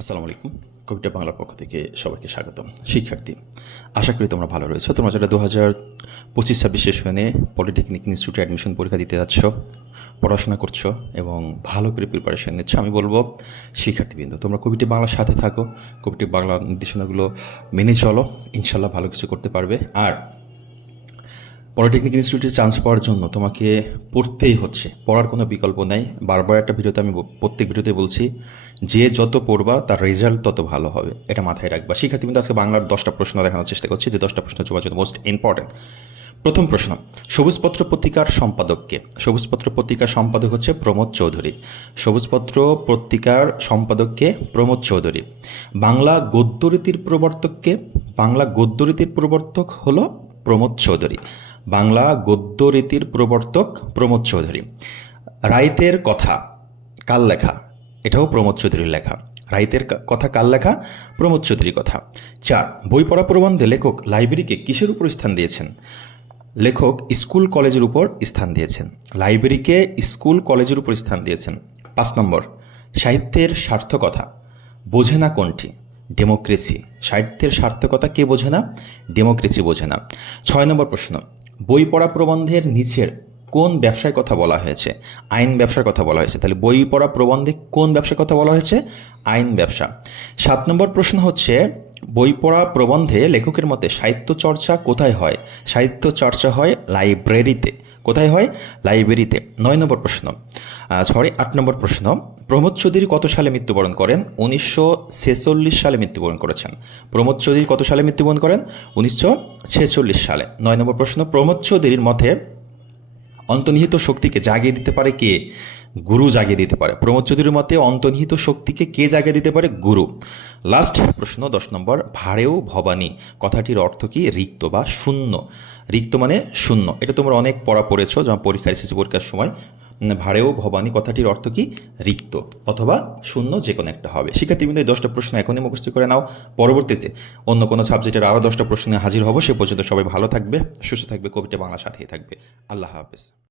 আসসালামু আলাইকুম। কবিতা বাংলার পক্ষ থেকে সবাইকে স্বাগতম। শিক্ষার্থী, আশা করি তোমরা ভালো রয়েছো। তোমরা যারা দু হাজার পঁচিশ, ছাব্বিশ হয়ে পলিটেকনিক ইনস্টিটিউটে অ্যাডমিশন পরীক্ষা দিতে যাচ্ছ, পড়াশোনা করছ এবং ভালো করে প্রিপারেশন নিচ্ছ, আমি বলব, শিক্ষার্থীবৃন্দ, তোমরা কবিটি বাংলার সাথে থাকো। কবিটি বাংলা নির্দেশনাগুলো মেনে চলো। ইনশাল্লাহ ভালো কিছু করতে পারবে। আর পলিটেকনিক ইনস্টিটিউটে চান্স পাওয়ার জন্য তোমাকে পড়তেই হচ্ছে। পড়ার কোনো বিকল্প নেই। বারবার একটা ভিডিওতে আমি প্রত্যেক ভিডিওতে বলছি, যে যত পড়বা, তার রেজাল্ট তত ভালো হবে। এটা মাথায় রাখবা। শিক্ষার্থী কিন্তু আজকে বাংলার দশটা প্রশ্ন দেখানোর চেষ্টা করছি। যে দশটা প্রশ্ন তোমার জন্য মোস্ট ইম্পর্টেন্ট প্রথম প্রশ্ন, সবুজপত্র পত্রিকার সম্পাদককে সবুজপত্র পত্রিকার সম্পাদক হচ্ছে প্রমোদ চৌধুরী। সবুজপত্র পত্রিকার সম্পাদককে প্রমোদ চৌধুরী। বাংলা গদ্যরীতির প্রবর্তককে বাংলা গদ্যরীতির প্রবর্তক হলো প্রমোদ চৌধুরী। বাংলা গদ্য রীতির প্রবর্তক প্রমোদ চৌধুরী। রাইতের কথা, কাল লেখা, এটাও প্রমোদ চৌধুরীর লেখা। রাইতের কথা, কাল লেখা, প্রমোদ চৌধুরীর কথা। চার, বই পড়া প্রবন্ধে লেখক লাইব্রেরিকে কিসের উপর স্থান দিয়েছেন? লেখক স্কুল কলেজের উপর স্থান দিয়েছেন। লাইব্রেরিকে স্কুল কলেজের উপর স্থান দিয়েছেন। পাঁচ নম্বর, সাহিত্যের সার্থকতা, বোঝে না কোনটি? ডেমোক্রেসি। সাহিত্যের সার্থকতা কে বোঝে না? ডেমোক্রেসি বোঝে না। ছয় নম্বর প্রশ্ন বই পড়া প্রবন্ধের নিচের কোন ব্যবসার কথা বলা হয়েছে? আইন ব্যবসার কথা বলা হয়েছে। তাহলে বই পড়া প্রবন্ধে কোন ব্যবসার কথা বলা হয়েছে? আইন ব্যবসা। সাত নম্বর প্রশ্ন হচ্ছে বই পড়া প্রবন্ধে লেখকের মতে সাহিত্য চর্চা কোথায় হয়? সাহিত্য চর্চা হয় লাইব্রেরিতে। কোথায় হয়? লাইব্রেরিতে। নয় নম্বর প্রশ্ন। সরি আট নম্বর প্রশ্ন। প্রমোদ চৌধুরী কত সালে মৃত্যুবরণ করেন? উনিশশো ছেচল্লিশ সালে মৃত্যুবরণ করেছেন। প্রমোদ চৌধুরী কত সালে মৃত্যুবরণ করেন? উনিশশো ছেচল্লিশ সালে। নয় নম্বর প্রশ্ন। প্রমোদ চৌধুরীর মতে অন্তর্নিহিত শক্তিকে জাগিয়ে দিতে পারে কে? গুরু জাগিয়ে দিতে পারে। প্রমোদ চৌধুরীর মতে অন্তর্নিহিত শক্তিকে কে জাগিয়ে দিতে পারে? গুরু। লাস্ট প্রশ্ন, দশ নম্বর ভাড়েও ভবানী। কথাটির অর্থ কি? রিক্ত বা শূন্য। রিক্ত মানে শূন্য। এটা তোমরা অনেক পড়া পড়েছ, যেমন পরীক্ষা এসেছে পরীক্ষার সময়। ভাড়েও ভবানী কথাটির অর্থ কি? রিক্ত অথবা শূন্য যে কোনো একটা হবে। শিক্ষার্থীবৃন্দ, এই দশটা প্রশ্ন এখনই মুখস্থ করে নাও। পরবর্তীতে অন্য কোনো সাবজেক্টের আরও দশটা প্রশ্নে হাজির হব। সে পর্যন্ত সবাই ভালো থাকবে, সুস্থ থাকবে, কবিতা বাংলা সাথেই থাকবে। আল্লাহ হাফেজ।